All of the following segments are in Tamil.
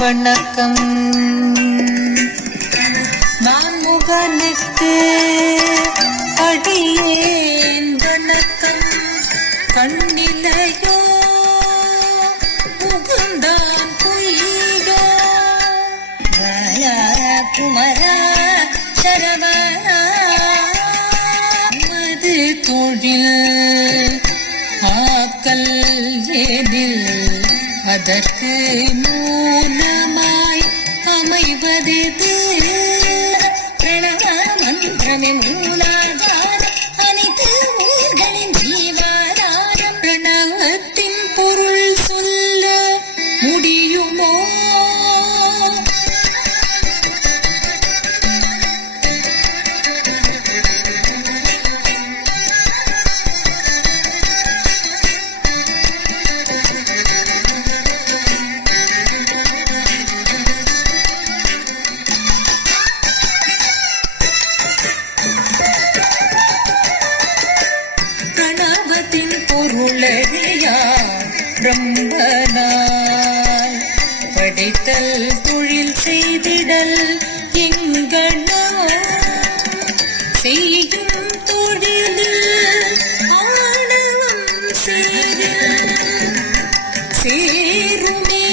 வணக்கம். நான் முகனுக்கு அடியேன் வணக்கம். கண்ணிலையோ முகுந்தான் பொய்யோ குமரா சரவணா மது தொழில் ஆக்கல் ஏதில் அதற்கு மூலமாய் அமைவதெது? பிரணவ மந்திரமே மூலாதாரம், அனைத்து உயிர்களின் ஜீவாதாரம். பிரணவத்தின் பொருள் சொல்ல முடியுமோ? பிரம்மனாய் படைத்தல் தொழில் செய்திடல் எங்கனோ செய்யும் தொழிலில் ஆணவம் சேருமே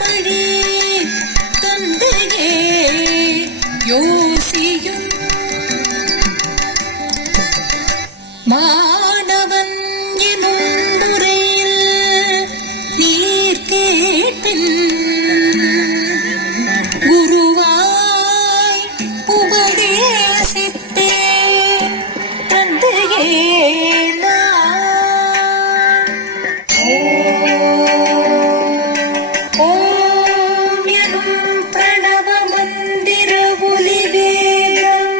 படி தந்தையே யோசியும் மாணவன் எனும் முறையில் நீர் கேட்பின் குருவாய் உபதேசித்தே தந்தையே ஓம் எனும் பிரணவ மந்திர ஒலி வேதம்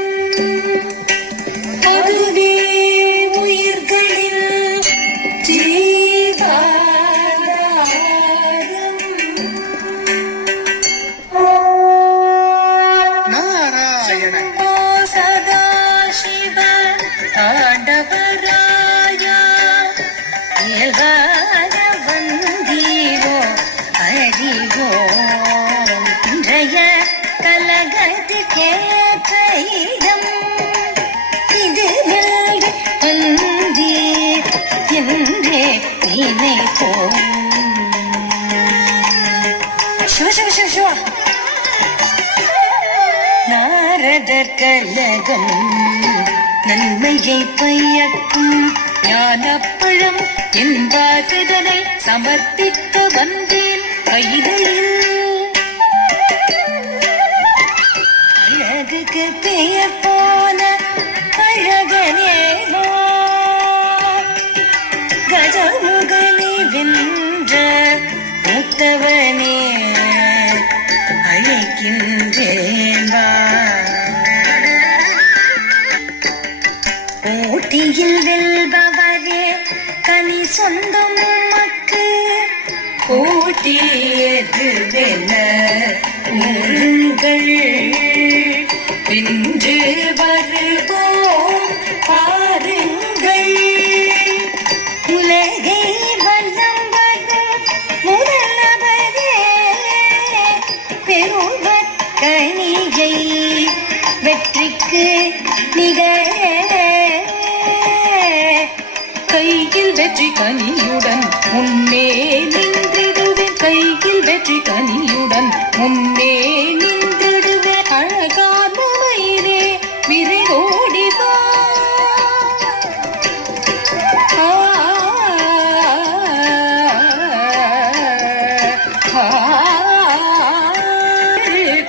அதுவே ஆண்டவராயா இயல்பாக வந்தீரோ அறிவோ இன்றைய கலகத்துக்கேற்ற இடம் இது வந்தீர் என்றே நினைப்போ. நாரதர் கலகம் நன்மையை பையக்கும் ஞானப்பழம் என்பதனை சமர்ப்பித்து வந்தேன் கையிலையில். அழகுக்கு பெயர் போன அழகனேவோ கஜமுகனை வென்ற மூத்தவனே அழைக்கின்றேன் வா. போட்டியில் வெல்பவரே கனி சொந்தம் மக்கு போட்டியது வெல்ல முருங்கள் வென்று வருவோம் பாருங்கள். உலகை வல்லம் வரும் முதலவரே பெருவர் கனியை வெற்றிக்கு நிகழ கையில் வெற்றி கனியுடன் முன்னே நின்றிடுவேன். கையில் வெற்றி கனியுடன் முன்னே நின்றிடுவேன். அழகான மயிலே விரைவோடிவா.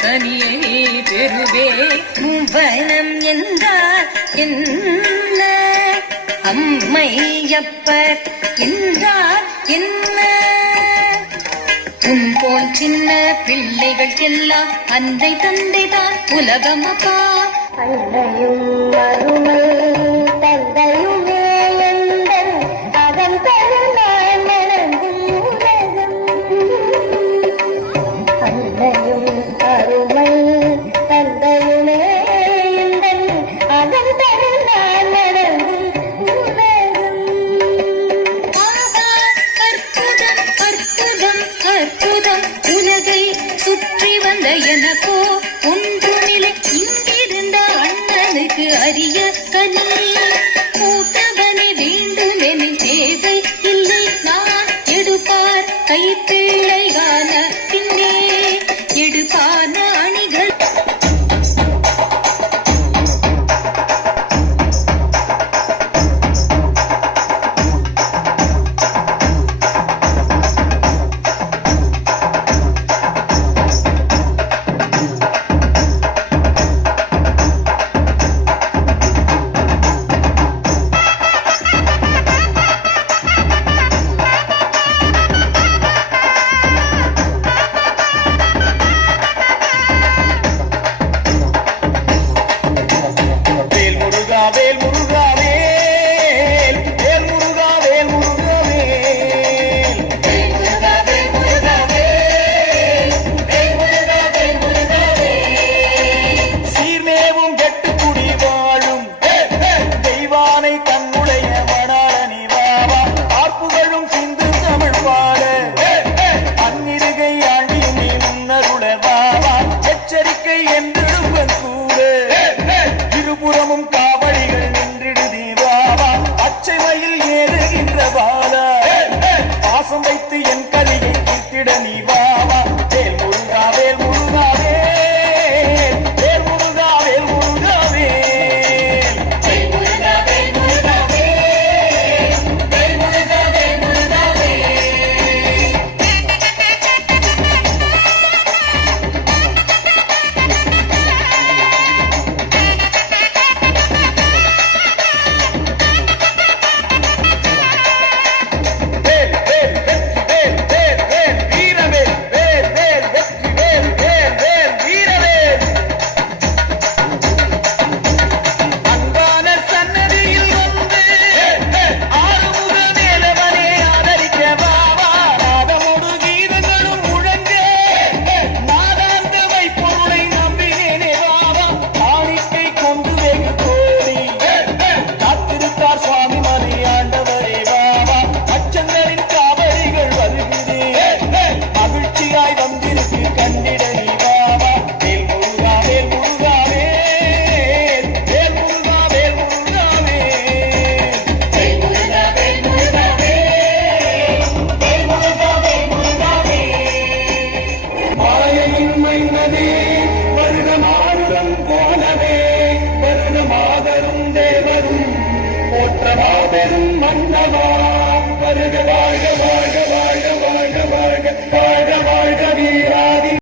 கனியை பெறுவே முவனம் என்றார் என்ன? அம்மையப்பர் என்றார் என்ன? உன் போல் சின்ன பிள்ளைகள் எல்லாம் அன்னை தந்தை தான் உலகமப்பா. அன்னையும் அருமை தந்தையுமே எந்தன் அதன் பெருமாள் வணங்கும் உலகம். அன்னையும் அருமை தந்தையுமே எந்தன் அதன் பெருமாள் வணங்கும் உலகம். அற்புதம் அற்புதம் அற்புதம் எனக்கோ ஒன்றுமில்லை இங்கிருந்த அண்ணனுக்கு அரிய கனி மூத்தவனை வேண்டுமென தேவை இல்லை நான் எடுப்பார் கைப்பிள்ளைகான பின்னே எடுப்பான அணிகள் இருபுறமும் காவடிகள் நின்றிடுதி வாவா பச்சை மயில் ஏறுகின்ற பாலா பாசம் வைத்து என் கலியை தீர்த்திட நீ வாவா வேல் முருகா வேல் முருகா வேல் வேல் முருகா வேல் முருகா மன்னவா வருகவா